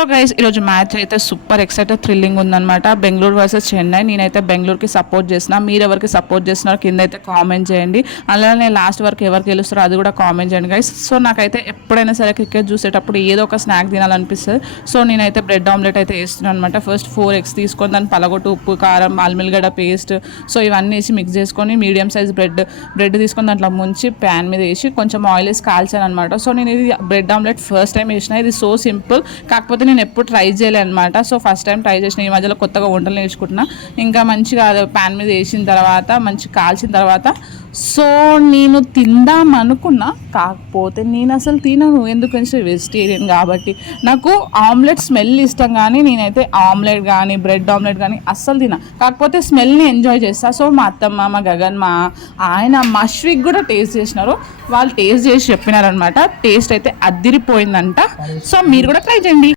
Hello guys, ఈరోజు match అయితే super excited thrilling ఉందన్నమాట. బెంగళూరు వర్సెస్ చెన్నై. నేనైతే బెంగళూరుకి సపోర్ట్ చేసిన. మీరు ఎవరికి సపోర్ట్ చేస్తున్నారో కింద అయితే కామెంట్ చేయండి. అలానే లాస్ట్ వరకు ఎవరికి గెలుస్తారో అది కూడా కామెంట్ చేయండి గైస్. సో నాకైతే ఎప్పుడైనా సరే క్రికెట్ చూసేటప్పుడు ఏదో ఒక స్నాక్ తినాలనిపిస్తుంది. సో నేనైతే బ్రెడ్ ఆమ్లెట్ అయితే వేస్తున్నాను అనమాట. ఫస్ట్ 4 eggs తీసుకొని దాన్ని పలగొట్టు, ఉప్పు, కారం, ఆల్మిల్గడ్డ పేస్ట్, సో ఇవన్నీ వేసి మిక్స్ చేసుకొని మీడియం సైజ్ బ్రెడ్ తీసుకొని దాంట్లో ముంచి ప్యాన్ మీద వేసి కొంచెం ఆయిల్ వేసి కాల్చాను అనమాట. సో నేను ఇది బ్రెడ్ ఆమ్లెట్ ఫస్ట్ టైం వేసిన. ఇది సో సింపుల్, కాకపోతే నేను ఎప్పుడు ట్రై చేయలేదు అనమాట. సో ఫస్ట్ టైం ట్రై చేసిన. ఈ మధ్యలో కొత్తగా వంటలు నేర్చుకుంటున్నా. ఇంకా మంచిగా ప్యాన్ మీద వేసిన తర్వాత మంచిగా కాల్చిన తర్వాత సో నేను తిందాం అనుకున్నా, కాకపోతే నేను అసలు తినను. ఎందుకంటే వెజిటేరియన్ కాబట్టి నాకు ఆమ్లెట్ స్మెల్ ఇష్టం, కానీ నేనైతే ఆమ్లెట్ కానీ బ్రెడ్ ఆమ్లెట్ కానీ అస్సలు తిన. కాకపోతే స్మెల్ని ఎంజాయ్ చేస్తా. సో మా అత్తమ్మ, మా గగన్, మా ఆయన, మష్విక్ కూడా టేస్ట్ చేసినారు. వాళ్ళు టేస్ట్ చేసి చెప్పినారనమాట. టేస్ట్ అయితే అద్దిరిపోయిందంట. సో మీరు కూడా ట్రై చేయండి.